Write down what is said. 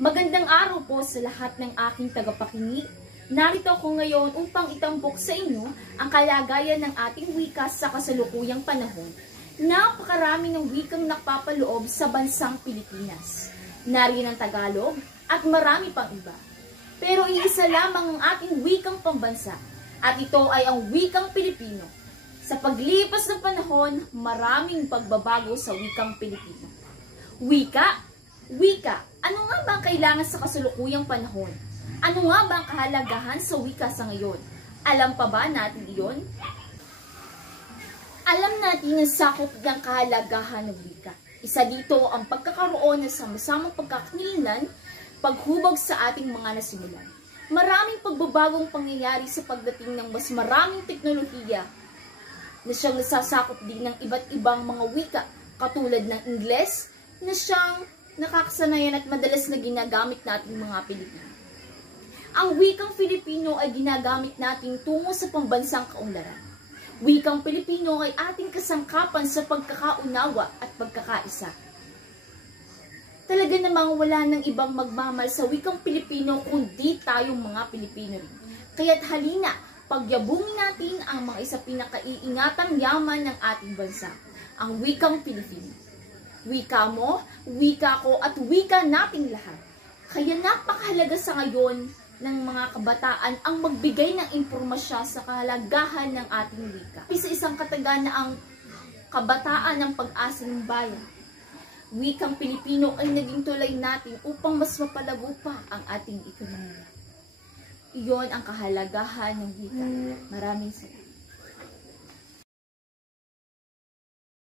Magandang araw po sa lahat ng aking tagapakinig. Narito ako ngayon upang itampok sa inyo ang kalagayan ng ating wika sa kasalukuyang panahon. Napakarami ng wikang nakapapaloob sa bansang Pilipinas. Nariyan ang Tagalog at marami pang iba. Pero iisa lamang ang ating wikang pambansa at ito ay ang wikang Pilipino. Sa paglipas ng panahon, maraming pagbabago sa wikang Pilipino. Wika. Ano nga ba ang kailangan sa kasalukuyang panahon? Ano nga ba ang kahalagahan sa wika sa ngayon? Alam pa ba natin iyon? Alam natin ang sakop ng kahalagahan ng wika. Isa dito ang pagkakaroon ng sama-samang pagkakakilanlan, paghubog sa ating mga nasimulan. Maraming pagbabagong pangyayari sa pagdating ng mas maraming teknolohiya na siyang nasasakop din ng iba't ibang mga wika katulad ng Ingles na siyang nakakasanayan at madalas na ginagamit nating mga Pilipino. Ang wikang Filipino ay ginagamit natin tungo sa pambansang kaunlaran. Wikang Pilipino ay ating kasangkapan sa pagkakaunawa at pagkakaisa. Talaga namang wala nang ibang magmamahal sa wikang Pilipino kundi tayong mga Pilipino rin. Kaya't halina, pagyabungin natin ang mga isa pinakaiingatang yaman ng ating bansa, ang wikang Pilipino. Wika mo, wika ko, at wika nating lahat. Kaya napakahalaga sa ngayon ng mga kabataan ang magbigay ng impormasyon sa kahalagahan ng ating wika. Isa isang kataga na ang kabataan ng pag-asa ng bayan. Wikang Pilipino ay naging tulay natin upang mas mapalago pa ang ating ekonomiya. Iyon ang kahalagahan ng wika. Maraming salamat.